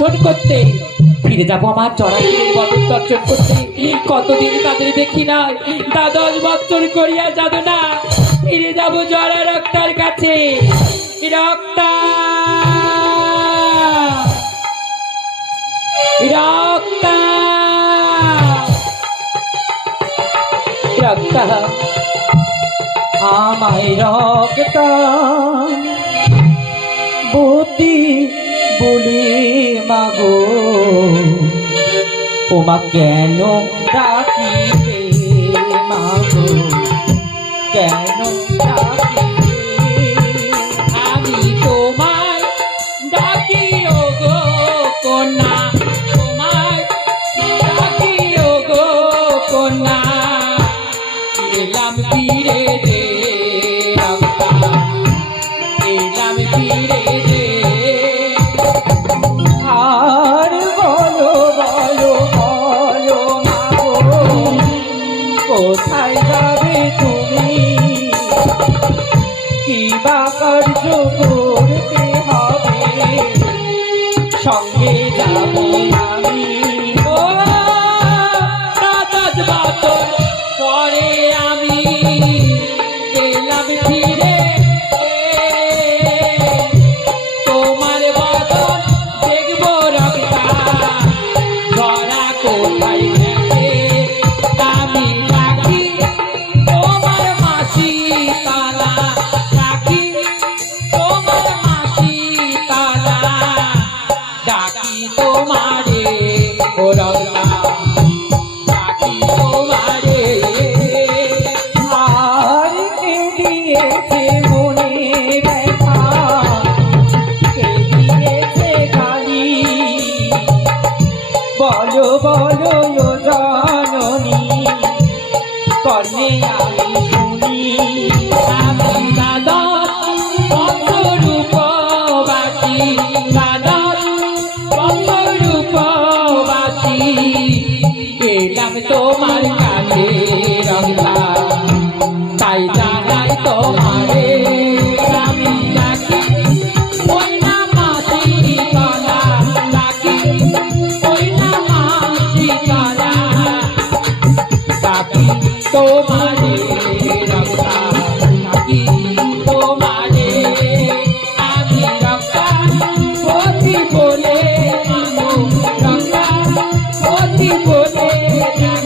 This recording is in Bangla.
দর্শন করতে, ফিরে যাবো আমার জরাজীর্ণের বদন দর্শন করতে। কতদিন তাদের দেখি নাই, তা 10 বছর করিয়া যাবে না। ফিরে যাবো জরা রক্তার কাছে। রক্তা রক্তা রক্তা আমায় রক্তা বুদ্ধি বলি মাগো, ওমা কেন ডাকিবে মাগো, কেন ডাকিবে? আমি তোমায় ডাকি ওগো কন্যা, তোমায় ডাকি ওগো কন্যা, এলাম ফিরে রে রক্তা, এলাম ফিরে রে। আর বলো বলো বলো মাগো, কোথায় যাবে তুমি, কি বা কার্য করতে হবে, সঙ্গে যাব আমি। ও রাজাজ বাতর পরে আমি এলাম ফিরে, তোমার বদন দেখবো রক্তা, ধরা কোথায় গেছে। আমি ডাকি তোমার মাসি তালা, ডাকি তোমার মাসি তালা, ডাকি তোমারে ও রক্তা, ডাকি তোমারে। আর কে দিয়েছে মনে ব্যথা, কে দিয়েছে গালি, বলো বলো ও জননী, কর্ণে আমি শুনি। আমি দাদা বঙ্গরূপবাসী, দাদা বঙ্গরূপবাসী, এলাম তোমার কাছে রক্তা, তাই জানাই তোমারে। আমি ডাকি ওই না মাসি তলা, ডাকি ওই না মাসি তলা, ডাকি তোমারে।